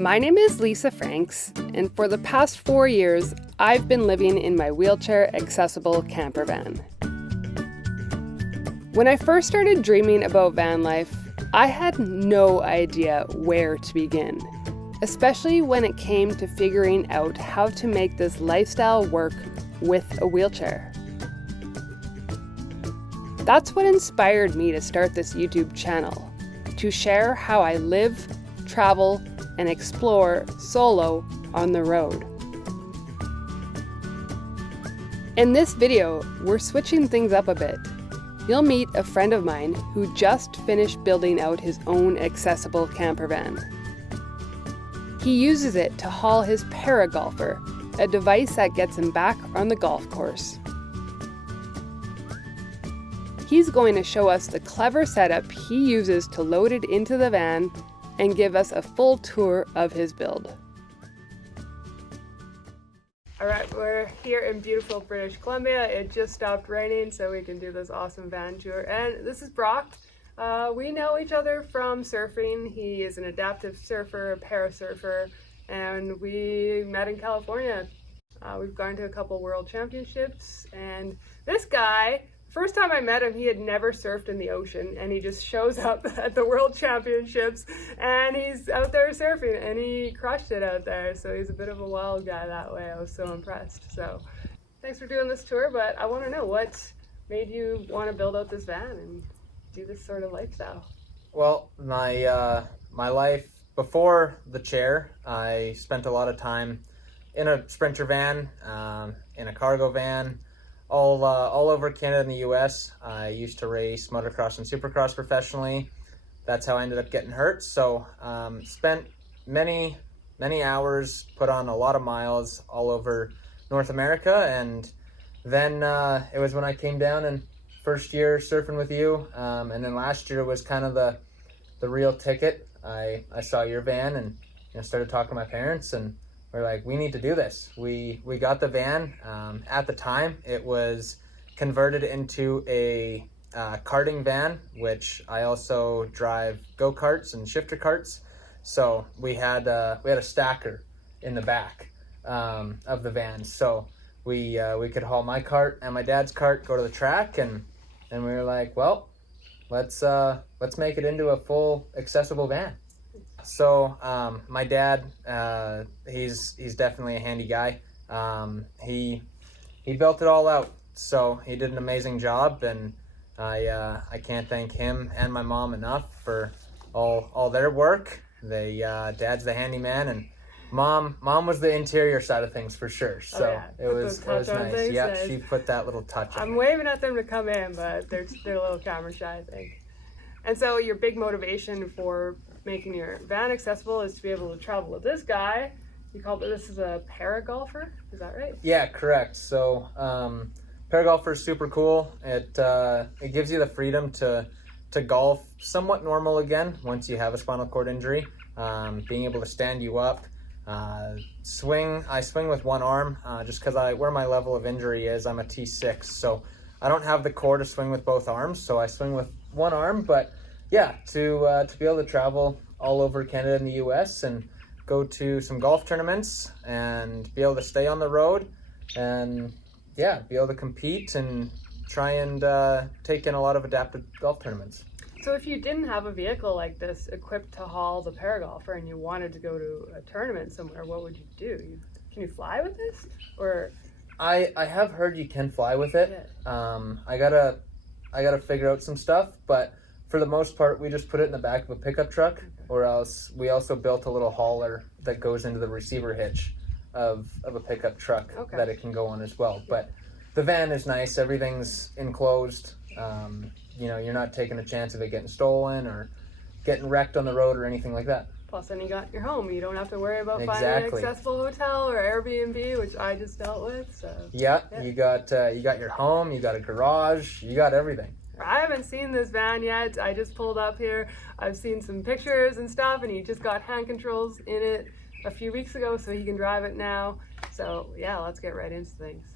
My name is Lisa Franks, and for the past 4 years, I've been living in my wheelchair-accessible campervan. When I first started dreaming about van life, I had no idea where to begin, especially when it came to figuring out how to make this lifestyle work with a wheelchair. That's what inspired me to start this YouTube channel, to share how I live, travel, and explore solo on the road. In this video, we're switching things up a bit. You'll meet a friend of mine who just finished building out his own accessible campervan. He uses it to haul his ParaGolfer, a device that gets him back on the golf course. He's going to show us the clever setup he uses to load it into the van and give us a full tour of his build. All right, we're here in beautiful British Columbia. It just stopped raining, so we can do this awesome van tour. And this is Brock. We know each other from surfing. He is an adaptive surfer, a parasurfer, and we met in California. We've gone to a couple world championships, and this guy, first time I met him, he had never surfed in the ocean, and he just shows up at the World Championships, and he's out there surfing, and he crushed it out there. So he's a bit of a wild guy that way. I was so impressed. So thanks for doing this tour, but I want to know what made you want to build out this van and do this sort of lifestyle? Well, my life before the chair, I spent a lot of time in a Sprinter van, in a cargo van, all over Canada and the US. I used to race motocross and supercross professionally. That's how I ended up getting hurt. So spent many hours, put on a lot of miles all over North America. And then it was when I came down and first year surfing with you. And then last year was kind of the real ticket. I saw your van and started talking to my parents, and we're like, we need to do this. We got the van. At the time, it was converted into a karting van, which I also drive go-karts and shifter carts. So we had a stacker in the back of the van. So we could haul my cart and my dad's cart, go to the track, and we were like, well, let's make it into a full accessible van. So my dad, he's definitely a handy guy. He built it all out, so he did an amazing job, and I can't thank him and my mom enough for all their work. Dad's the handyman, and mom was the interior side of things for sure. So it was nice. Things, yeah, she put that little touch. I'm waving at them to come in, but they're a little camera shy, I think. And so your big motivation for making your van accessible is to be able to travel with this guy. You called this is a ParaGolfer, is that right? Yeah, correct. So ParaGolfer is super cool. It gives you the freedom to golf somewhat normal again once you have a spinal cord injury. Being able to stand you up, swing. I swing with one arm just because where my level of injury is, I'm a T6, so I don't have the core to swing with both arms, so I swing with one arm. But yeah, to be able to travel all over Canada and the US and go to some golf tournaments and be able to stay on the road and yeah, be able to compete and try and take in a lot of adaptive golf tournaments. So if you didn't have a vehicle like this equipped to haul the ParaGolfer and you wanted to go to a tournament somewhere, what would you do? Can you fly with this? Or I have heard you can fly with it. Yeah. I gotta figure out some stuff, but for the most part, we just put it in the back of a pickup truck, okay. Or else we also built a little hauler that goes into the receiver hitch of a pickup truck, okay, that it can go on as well. Yeah. But the van is nice. Everything's enclosed. You're not taking a chance of it getting stolen or getting wrecked on the road or anything like that. Plus, then you got your home. You don't have to worry about Exactly. finding an accessible hotel or Airbnb, which I just dealt with. So yeah. You got your home. You got a garage. You got everything. I haven't seen this van yet. I just pulled up here. I've seen some pictures and stuff, and he just got hand controls in it a few weeks ago, so he can drive it now. So yeah, let's get right into things.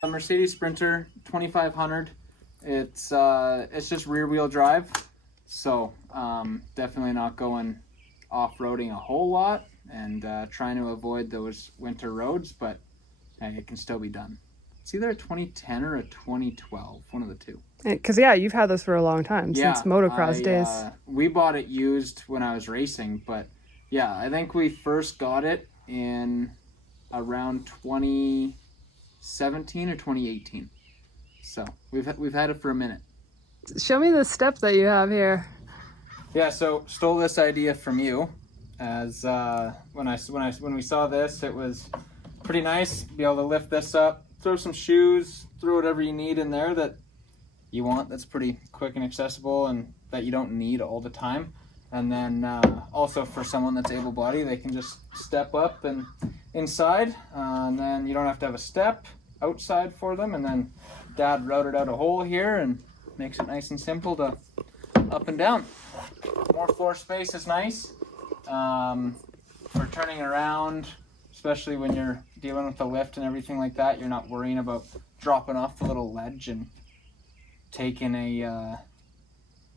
A Mercedes Sprinter 2500. It's just rear wheel drive, so definitely not going off-roading a whole lot, and trying to avoid those winter roads, but hey, it can still be done. It's either a 2010 or a 2012, one of the two. Because yeah, you've had this for a long time, since motocross days. We bought it used when I was racing, but yeah, I think we first got it in around 2017 or 2018. So we've had it for a minute. Show me the step that you have here. Yeah, so stole this idea from you, as when we saw this, it was pretty nice. Be able to lift this up, throw some shoes, throw whatever you need in there that you want. That's pretty quick and accessible, and that you don't need all the time. And then also for someone that's able-bodied, they can just step up and inside, and then you don't have to have a step outside for them. And then Dad routed out a hole here and makes it nice and simple to up and down. More floor space is nice for turning around, especially when you're dealing with the lift and everything like that. You're not worrying about dropping off the little ledge and taking a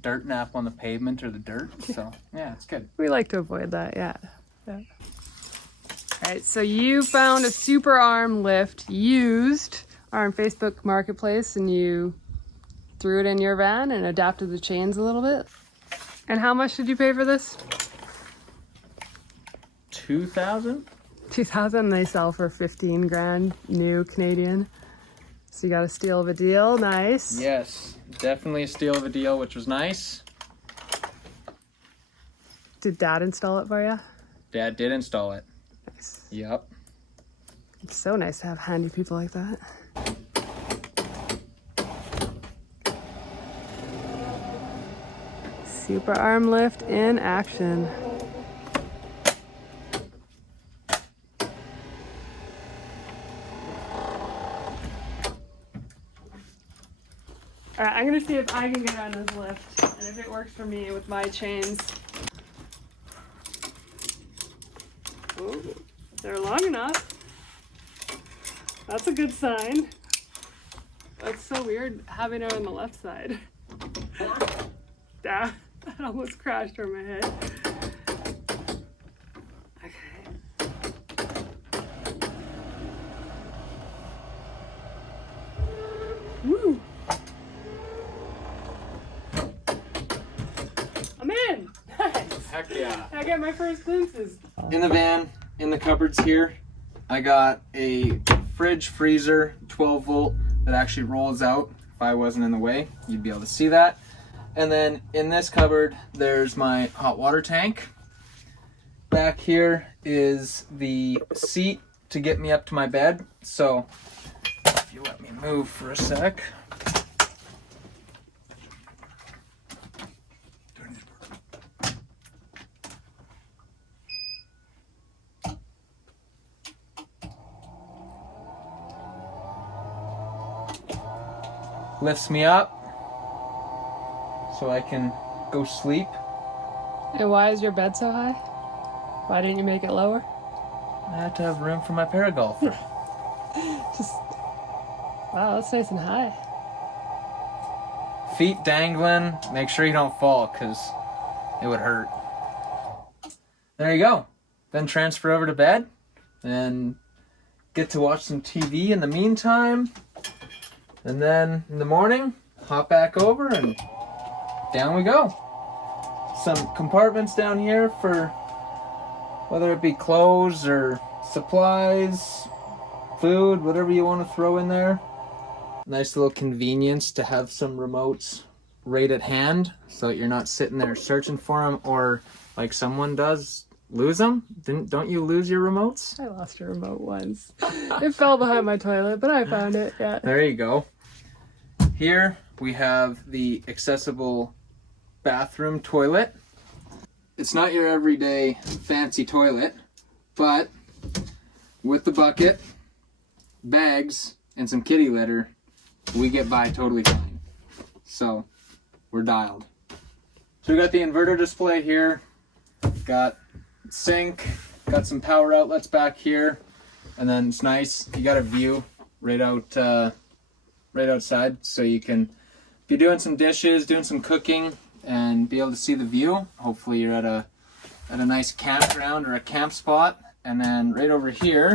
dirt nap on the pavement or the dirt. So yeah, it's good. We like to avoid that, yeah. All right, so you found a super arm lift used on Facebook Marketplace, and you threw it in your van and adapted the chains a little bit. And how much did you pay for this? $2,000? $2,000. They sell for 15 grand, new Canadian. So you got a steal of a deal. Nice. Yes, definitely a steal of a deal, which was nice. Did Dad install it for you? Dad did install it. Nice. Yep. It's so nice to have handy people like that. Super arm lift in action. All right, I'm gonna see if I can get on this lift, and if it works for me with my chains. Oh, they're long enough. That's a good sign. That's so weird having it on the left side. Yeah, that almost crashed over my head. Okay. Woo! I'm in! Nice! Heck yeah. I got my first glimpses. In the van, in the cupboards here, I got a fridge freezer 12 volt that actually rolls out. If I wasn't in the way, you'd be able to see that. And then in this cupboard, there's my hot water tank. Back here is the seat to get me up to my bed. So if you let me move for a sec. Lifts me up so I can go sleep. And why is your bed so high? Why didn't you make it lower? I have to have room for my ParaGolfer. Just, wow, that's nice and high. Feet dangling. Make sure you don't fall, because it would hurt. There you go. Then transfer over to bed and get to watch some TV in the meantime. And then in the morning, hop back over and down we go. Some compartments down here for whether it be clothes or supplies, food, whatever you want to throw in there. Nice little convenience to have some remotes right at hand so that you're not sitting there searching for them, or like someone does, lose them. Don't you lose your remotes? I lost a remote once. It fell behind my toilet, but I found it, yeah. There you go. Here we have the accessible bathroom toilet. It's not your everyday fancy toilet, but with the bucket, bags, and some kitty litter, we get by totally fine. So we're dialed. So we got the inverter display here, got sink, got some power outlets back here, and then it's nice, you got a view right outside, so you can you're doing some dishes, doing some cooking, and be able to see the view. Hopefully you're at a nice campground or a camp spot. And then right over here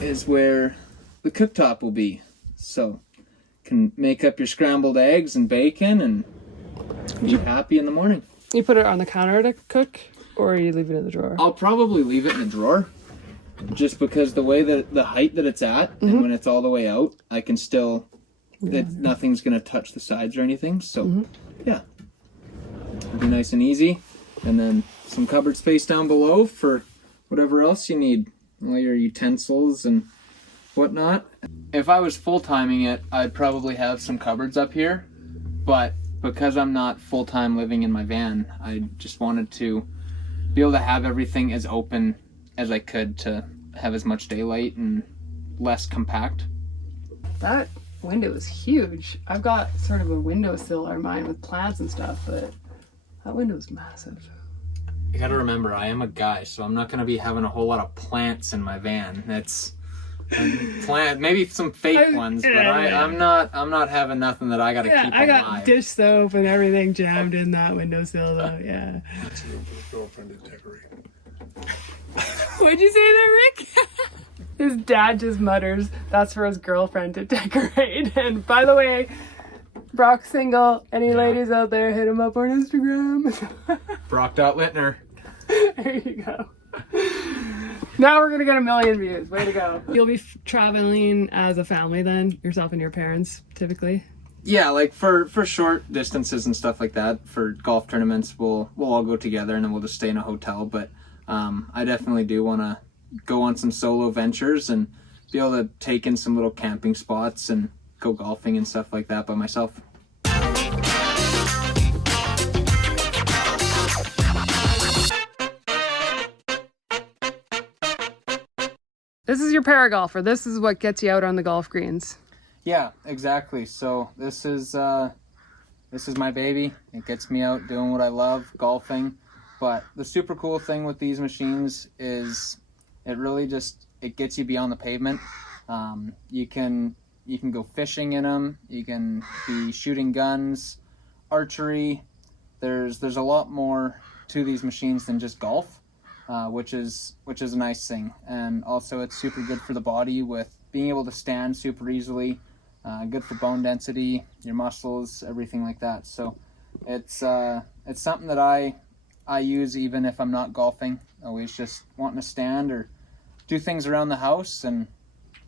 is where the cooktop will be. So can make up your scrambled eggs and bacon and be happy in the morning. You put it on the counter to cook, or you leave it in the drawer? I'll probably leave it in the drawer, just because the way that the height that it's at, and when it's all the way out, I can still, nothing's gonna touch the sides or anything. So yeah, it'll be nice and easy. And then some cupboard space down below for whatever else you need, all your utensils and whatnot. If I was full-timing it, I'd probably have some cupboards up here, but because I'm not full-time living in my van, I just wanted to be able to have everything as open as I could to have as much daylight and less compact. That window is huge. I've got sort of a windowsill on mine with plants and stuff, but that window is massive. You gotta remember, I am a guy, so I'm not gonna be having a whole lot of plants in my van. That's maybe some fake ones, but I'm not having nothing that I gotta keep alive. I got dish soap and everything jammed in that windowsill though, yeah. That's room for his girlfriend to decorate. What'd you say there, Rick? His dad just mutters, that's for his girlfriend to decorate. And by the way, Brock's single. Any ladies out there, hit him up on Instagram. Brock.Leitner. There you go. Now we're gonna get 1 million views. Way to go. You'll be traveling as a family then, yourself and your parents, typically? Yeah, like for short distances and stuff like that, for golf tournaments, we'll all go together and then we'll just stay in a hotel. But I definitely do want to go on some solo ventures and be able to take in some little camping spots and go golfing and stuff like that by myself. This is your ParaGolfer. This is what gets you out on the golf greens. Yeah, exactly. So this is my baby. It gets me out doing what I love, golfing. But the super cool thing with these machines is it really it gets you beyond the pavement. You can go fishing in them. You can be shooting guns, archery. There's a lot more to these machines than just golf. Which is a nice thing, and also it's super good for the body with being able to stand super easily, good for bone density, your muscles, everything like that. So it's something that I use even if I'm not golfing. Always just wanting to stand or do things around the house, and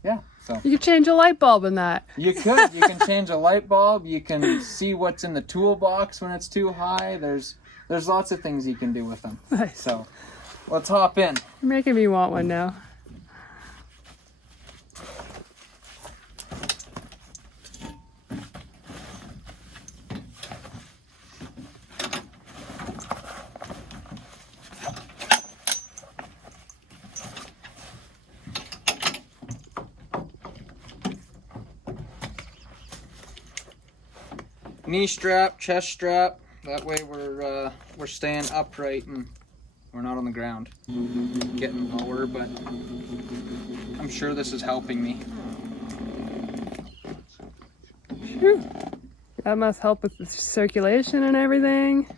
yeah. So you could change a light bulb in that. You can change a light bulb. You can see what's in the toolbox when it's too high. There's lots of things you can do with them. Nice. So let's hop in. You're making me want one now. Knee strap, chest strap. That way we're staying upright and we're not on the ground. Getting lower, but I'm sure this is helping me. Whew. That must help with the circulation and everything.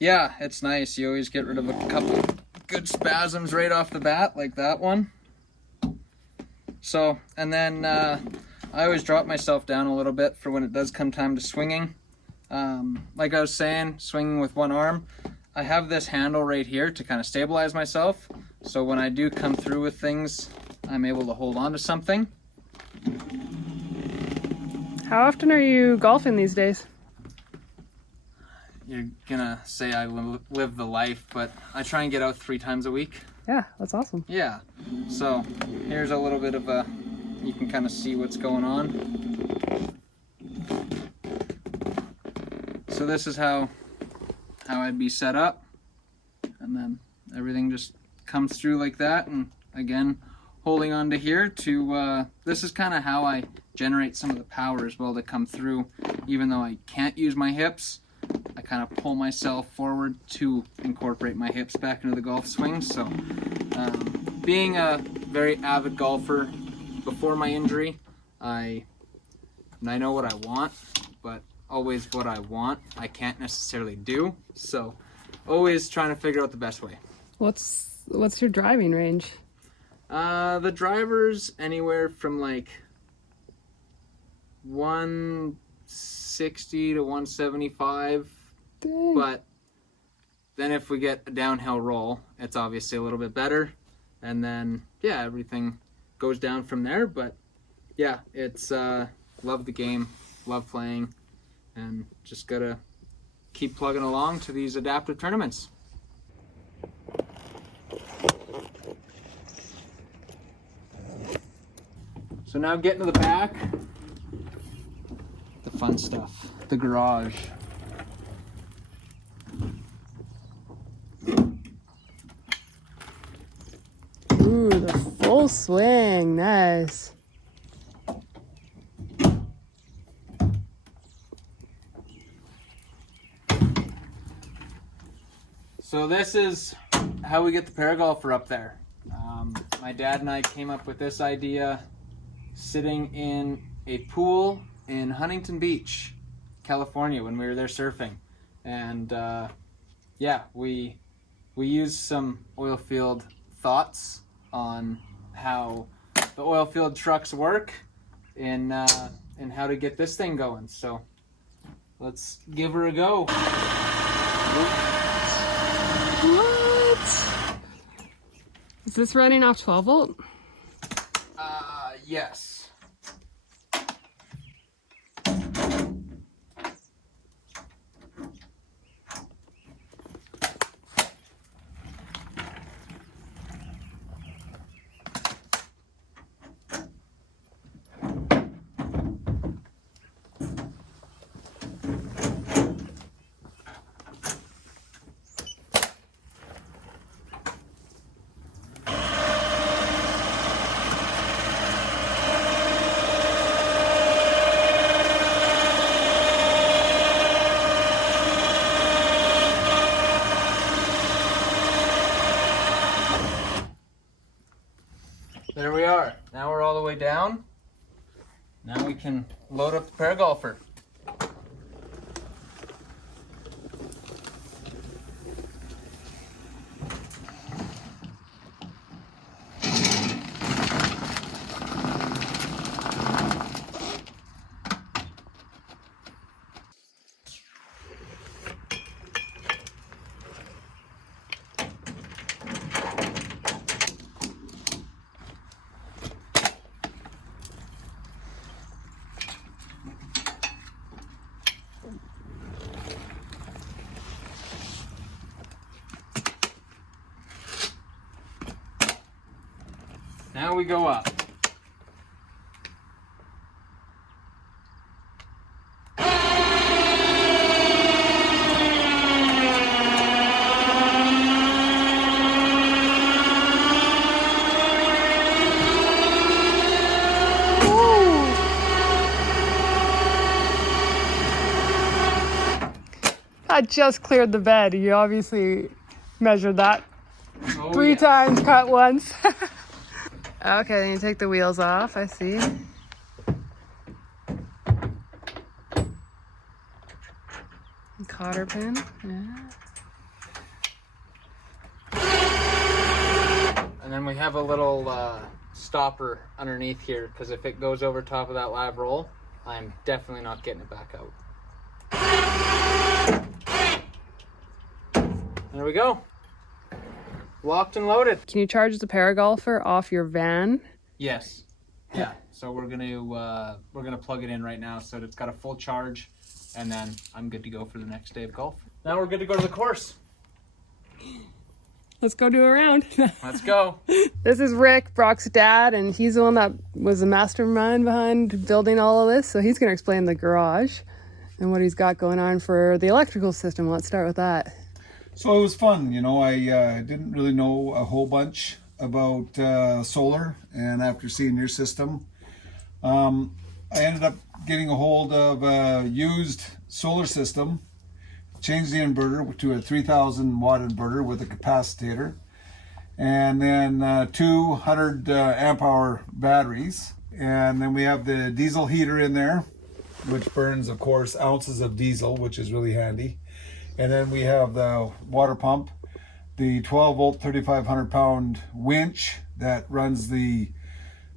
Yeah, it's nice. You always get rid of a couple good spasms right off the bat, like that one. So, and then I always drop myself down a little bit for when it does come time to swinging. Like I was saying, swinging with one arm. I have this handle right here to kind of stabilize myself. So when I do come through with things, I'm able to hold on to something. How often are you golfing these days? You're gonna say I live the life, but I try and get out 3 times a week. Yeah, that's awesome. Yeah. So here's a little bit of you can kind of see what's going on. So this is how I'd be set up, and then everything just comes through like that, and again holding on to here to this is kind of how I generate some of the power as well to come through. Even though I can't use my hips, I kind of pull myself forward to incorporate my hips back into the golf swing. So being a very avid golfer before my injury, I and I know what I want, but always what I want I can't necessarily do. So always trying to figure out the best way. What's your driving range? The driver's anywhere from like 160 to 175. Dang. But then if we get a downhill roll, it's obviously a little bit better. And then, yeah, everything goes down from there. But yeah, it's love the game, love playing, and just gotta keep plugging along to these adaptive tournaments. So now getting to the back, the fun stuff, the garage. Ooh, the full swing, nice. So this is how we get the ParaGolfer up there. My dad and I came up with this idea sitting in a pool in Huntington Beach, California, when we were there surfing. And yeah, we used some oil field thoughts on how the oil field trucks work in how to get this thing going. So let's give her a go. What? Is this running off 12 volt? Yes. There we are. Now we're all the way down. Now we can load up the ParaGolfer. Now we go up. I just cleared the bed. You obviously measured that Oh, three yes. times, cut once. Okay, then you take the wheels off, I see. Cotter pin, yeah. And then we have a little stopper underneath here, because if it goes over top of that live roll, I'm definitely not getting it back out. There we go. Locked and loaded. Can you charge the ParaGolfer off your van? Yes. Yeah. So we're gonna plug it in right now so that it's got a full charge, and then I'm good to go for the next day of golf. Now we're good to go to the course. Let's go do a round. Let's go. This is Rick, Brock's dad, and he's the one that was the mastermind behind building all of this. So he's going to explain the garage and what he's got going on for the electrical system. Let's start with that. So it was fun, you know. I didn't really know a whole bunch about solar, and after seeing your system, I ended up getting a hold of a used solar system, changed the inverter to a 3,000 watt inverter with a capacitor, and then 200 amp hour batteries, and then we have the diesel heater in there, which burns, of course, ounces of diesel, which is really handy. And then we have the water pump, the 12 volt, 3,500 pound winch that runs the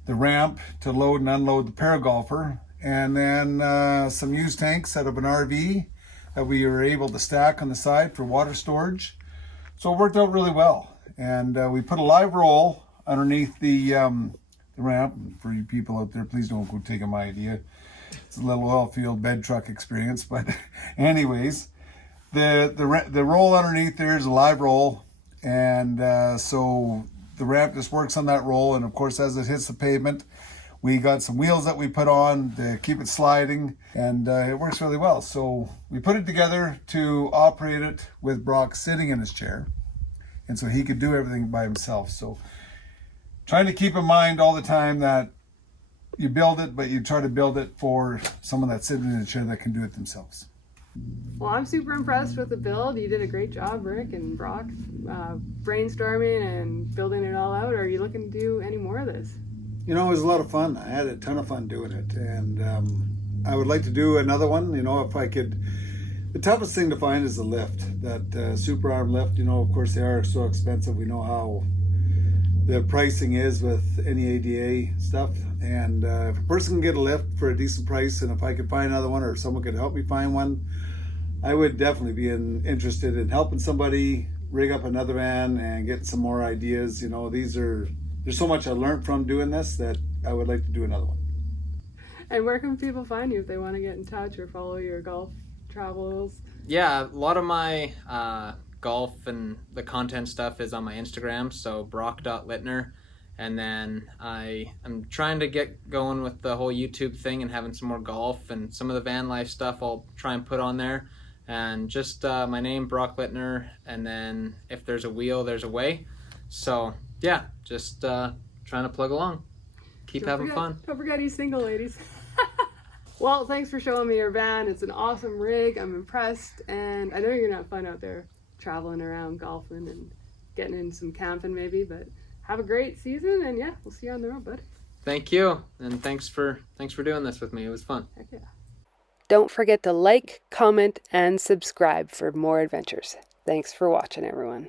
ramp to load and unload the ParaGolfer, and then some used tanks out of an RV that we were able to stack on the side for water storage. So it worked out really well. And we put a live roll underneath the ramp. For you people out there, please don't go taking my idea. It's a little oil field bed truck experience, but anyways, the roll underneath there is a live roll, and so the ramp just works on that roll, and of course as it hits the pavement, we got some wheels that we put on to keep it sliding, and it works really well. So we put it together to operate it with Brock sitting in his chair, and so he could do everything by himself. So trying to keep in mind all the time that you build it, but you try to build it for someone that's sitting in a chair that can do it themselves. Well, I'm super impressed with the build. You did a great job, Rick and Brock, brainstorming and building it all out. Are you looking to do any more of this? You know, it was a lot of fun. I had a ton of fun doing it, and I would like to do another one. You know, if I could. The toughest thing to find is the lift, that super arm lift. You know, of course they are so expensive. We know how the pricing is with any ADA stuff, and if a person can get a lift for a decent price, and if I could find another one or someone could help me find one, I would definitely be interested in helping somebody rig up another van and getting some more ideas. You know, there's so much I learned from doing this that I would like to do another one. And where can people find you if they want to get in touch or follow your golf travels? Yeah, a lot of my golf and the content stuff is on my Instagram, so brock.leitner. And then I'm trying to get going with the whole YouTube thing and having some more golf, and some of the Vanlife stuff I'll try and put on there. And just my name, Brock Leitner, and then if there's a wheel, there's a way. So yeah, just trying to plug along. Keep having fun. Don't forget he's single, ladies. Well, thanks for showing me your van. It's an awesome rig. I'm impressed, and I know you're gonna have fun out there traveling around golfing and getting in some camping maybe, but have a great season, and yeah, we'll see you on the road, bud. Thank you, and thanks for doing this with me. It was fun. Heck yeah. Don't forget to like, comment, and subscribe for more adventures. Thanks for watching, everyone.